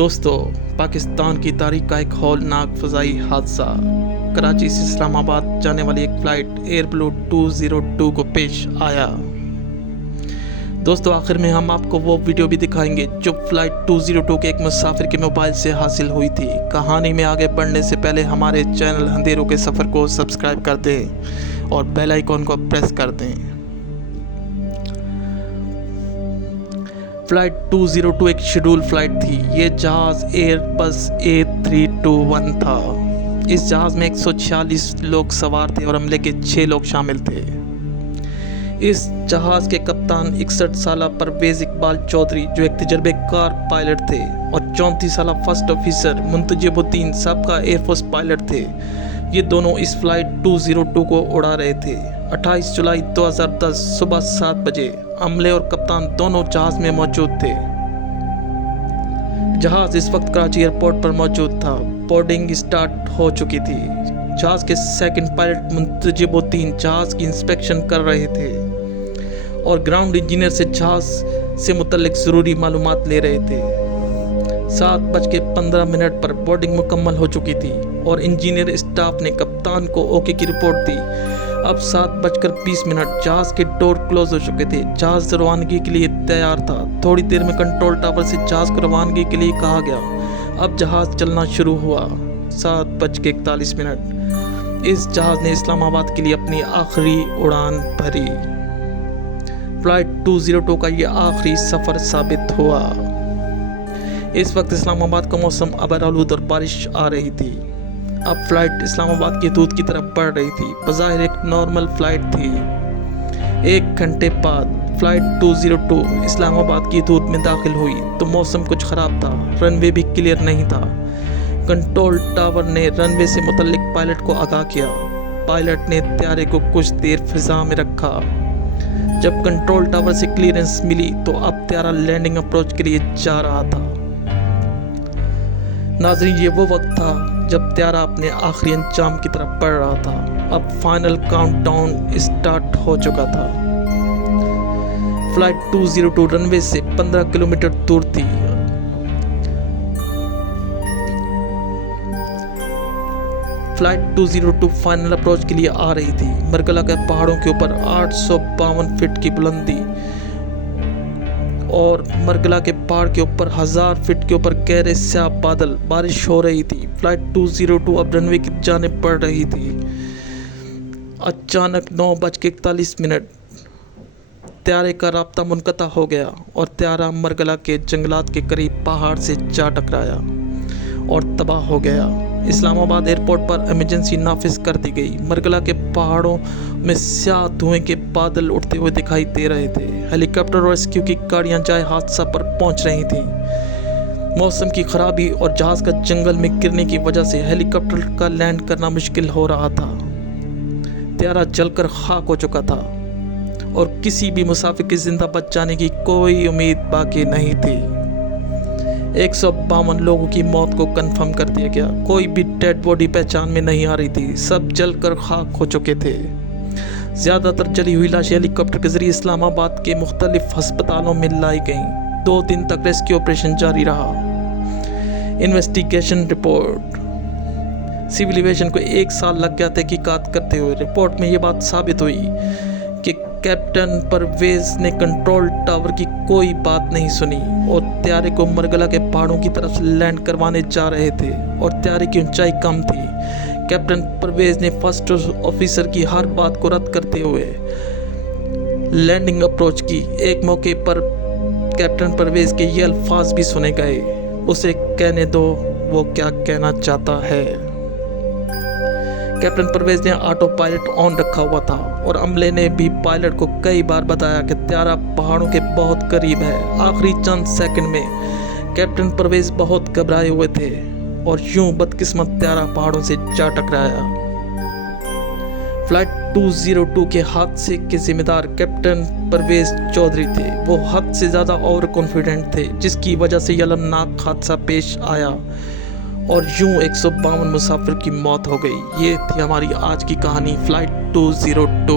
दोस्तों, पाकिस्तान की तारीख का एक हौलनाक फ़ज़ाई हादसा कराची से इस्लामाबाद जाने वाली एक फ़्लाइट एयरब्लू 202 को पेश आया। दोस्तों, आखिर में हम आपको वो वीडियो भी दिखाएंगे जो फ़्लाइट 202 के एक मुसाफिर के मोबाइल से हासिल हुई थी। कहानी में आगे बढ़ने से पहले हमारे चैनल अंधेरों के सफ़र को सब्सक्राइब कर दें और बेल आइकॉन को प्रेस कर दें। फ़्लाइट 202 एक शेड्यूल फ़्लाइट थी। ये जहाज़ एयरबस A321 था। इस जहाज़ में 146 लोग सवार थे और हमले के 6 लोग शामिल थे। इस जहाज़ के कप्तान 61 साला परवेज़ इकबाल चौधरी, जो एक तजर्बेकार पायलट थे, और 34 साला फर्स्ट ऑफिसर मुंतजिबुद्दीन सबका एयरफोर्स पायलट थे। ये दोनों इस फ़्लाइट 202 को उड़ा रहे थे। 28 जुलाई 2010 सुबह 7 बजे अमले और कप्तान दोनों जहाज़ में मौजूद थे। जहाज़ इस वक्त कराची एयरपोर्ट पर मौजूद था। बोर्डिंग स्टार्ट हो चुकी थी। जहाज़ के सेकंड पायलट मुंतजिबुद्दीन जहाज़ की इंस्पेक्शन कर रहे थे और ग्राउंड इंजीनियर से जहाज़ से मुतल्लिक ज़रूरी मालूमात ले रहे थे। 7:15 पर बोर्डिंग मुकम्मल हो चुकी थी और इंजीनियर स्टाफ ने कप्तान को ओके की रिपोर्ट दी। अब 7:20 जहाज़ के डोर क्लोज हो चुके थे। जहाज़ रवानगी के लिए तैयार था। थोड़ी देर में कंट्रोल टावर से जहाज़ को रवानगी के लिए कहा गया। अब जहाज़ चलना शुरू हुआ। 7:41 इस जहाज़ ने इस्लामाबाद के लिए अपनी आखिरी उड़ान भरी। फ़्लाइट 202 का ये आखिरी सफ़र साबित हुआ। इस वक्त इस्लामाबाद का मौसम अबरालूद और बारिश आ रही थी। अब फ़्लाइट इस्लामाबाद की हदूद की तरफ बढ़ रही थी। बज़ाहिर एक नॉर्मल फ़्लाइट थी। 1 घंटे बाद फ़्लाइट 202 इस्लामाबाद की हदूद में दाखिल हुई तो मौसम कुछ ख़राब था। रनवे भी क्लियर नहीं था। कंट्रोल टावर ने रनवे से मुतल्लिक पायलट को आगाह किया। पायलट ने त्यारे को कुछ देर फ़िज़ा में रखा। जब कंट्रोल टावर से क्लियरेंस मिली तो अब त्यारा लैंडिंग अप्रोच के लिए जा रहा था। नाज़रीन, ये वो वक्त था जब त्यारा अपने आखिरी अंजाम की तरफ बढ़ रहा था। अब फाइनल काउंटडाउन स्टार्ट हो चुका था। फ़्लाइट 202 रनवे से 15 किलोमीटर दूर थी। फ़्लाइट 202 फाइनल अप्रोच के लिए आ रही थी। मरगला के पहाड़ों के ऊपर 852 फीट की बुलंदी और मरगला के पहाड़ के ऊपर 1000 फीट के ऊपर गहरे स्याह बादल। बारिश हो रही थी। फ़्लाइट 202 अब रनवे की जानिब बढ़ रही थी। अचानक 9:41 त्यारे का राब्ता मुनक़ता हो गया और त्यारा मरगला के जंगलात के करीब पहाड़ से जा टकराया और तबाह हो गया। इस्लामाबाद एयरपोर्ट पर इमरजेंसी नाफिज कर दी गई। मरगला के पहाड़ों में स्याह धुएं के बादल उड़ते हुए दिखाई दे रहे थे। हेलीकॉप्टर और रेस्क्यू की गाड़ियां जाए हादसा पर पहुंच रही थीं। मौसम की खराबी और जहाज़ का जंगल में गिरने की वजह से हेलीकॉप्टर का लैंड करना मुश्किल हो रहा था। त्यारा जलकर खाक हो चुका था और किसी भी मुसाफिर के जिंदा बच जाने की कोई उम्मीद बाकी नहीं थी। 152 लोगों की मौत को कंफर्म कर दिया गया। कोई भी डेड बॉडी पहचान में नहीं आ रही थी। सब जलकर खाक हो चुके थे। ज़्यादातर जली हुई लाशें हेलीकॉप्टर के जरिए इस्लामाबाद के मुख्तलिफ अस्पतालों में लाई गईं। 2 दिन तक रेस्क्यू ऑपरेशन जारी रहा। Investigation report. सिविल एविएशन को 1 साल लग गया तहकीकात करते हुए। रिपोर्ट में ये बात साबित हुई कि कैप्टन परवेज़ ने कंट्रोल टावर की कोई बात नहीं सुनी और त्यारे को मरगला के पहाड़ों की तरफ लैंड करवाने जा रहे थे और त्यारे की ऊंचाई कम थी। कैप्टन परवेज़ ने फर्स्ट ऑफिसर की हर बात को रद्द करते हुए लैंडिंग अप्रोच की। एक मौके पर कैप्टन परवेज़ के ये अल्फाज भी सुने गए, उसे कहने दो वो क्या कहना चाहता है। कैप्टन परवेज़ ने ऑटो पायलट ऑन रखा हुआ था और अमले ने भी पायलट को कई बार बताया कि त्यारा पहाड़ों के बहुत करीब है। आखिरी चंद सेकंड में कैप्टन परवेज़ बहुत घबराए हुए थे और यूं बदकिस्मत त्यारा पहाड़ों से जा टकराया। फ़्लाइट 202 के हादसे के जिम्मेदार कैप्टन परवेज़ चौधरी थे। वो हद से ज़्यादा ओवर कॉन्फिडेंट थे, जिसकी वजह से यह अलमनाक हादसा पेश आया और यूं 152 मुसाफिर की मौत हो गई। ये थी हमारी आज की कहानी फ़्लाइट 202।